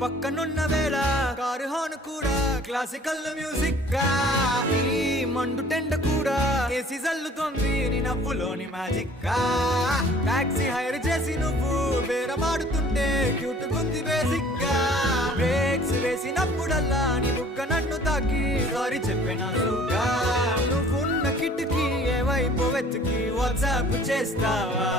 పక్కనున్న వేళ car horn కూడా క్లాసికల్ మ్యూజిక్ గా ఈ మండు టెండ కూడా ఏసీ జల్లుతోంది నీ నవ్వులోని మ్యాజిక్ గా టాక్సీ హైర్ చేసి నువ్వు బేరమాడుతుంటే క్యూట్ గుంది బేసిక్ గా బ్రేక్స్ వేసినప్పుడల్లా నీ బుగ్గ నన్ను తాకి సారీ చెప్పినాసుగా నువ్వున్న కిటికీ ఏ వైపు వెతికి వాట్సాప్ చేస్తావా